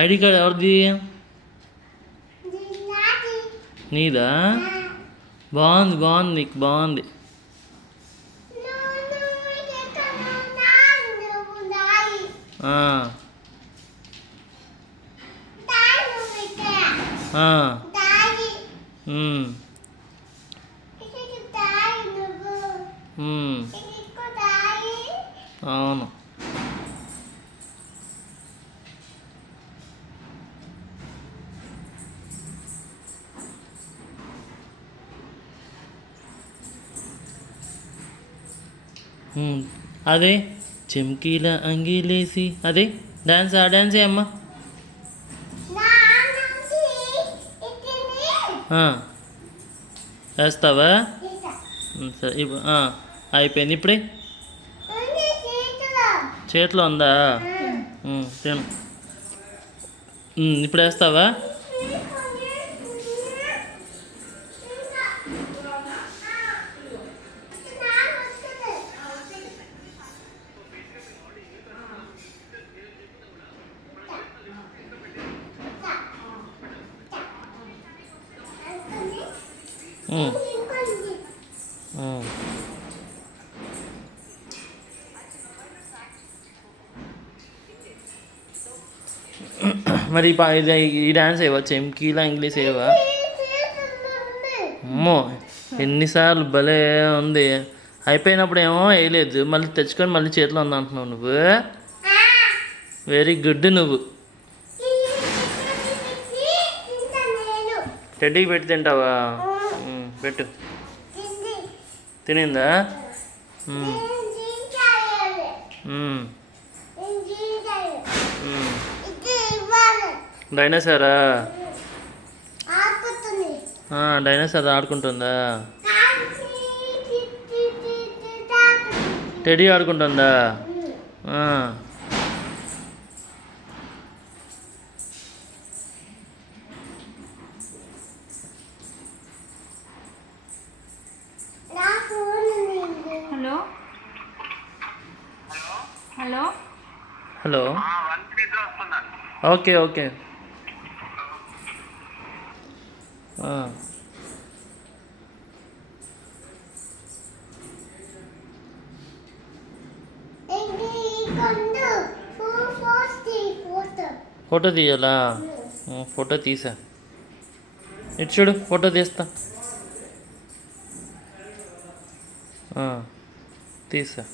ID card ఎవరిది? నీదా? బాగుంది బాగుంది, నీకు బాగుంది. అవును. అదే చెమ్కీల అంగీలేసి అదే డాన్స్, ఆ డాన్స్ అమ్మా. వేస్తావా? సరే ఇప్పుడు అయిపోయింది. ఇప్పుడే చేతిలో ఉందా? తిను. ఇప్పుడు వేస్తావా? మరి ఈ డాన్స్ ఏవా? చెమ్కీలా ఇంగ్లీష్ ఏవా? అమ్మో, ఎన్నిసార్లు భలే ఉంది. అయిపోయినప్పుడు ఏమో వేయలేదు, మళ్ళీ తెచ్చుకొని మళ్ళీ చేతిలో ఉంది అంటున్నావు నువ్వు. Very good. నువ్వు టెడ్డీకి పెట్టి తింటావా? పెట్టు. తినిందా? డైనోసారా? డైనోసార్ ఆడుకుంటుందా? టెడ్డీ ఆడుకుంటుందా? Hello hello hello. Okay okay. Photo తీయాలా? ఫోటో తీసా. ఇటు చూడు, ఫోటో తీస్తా. తీసా.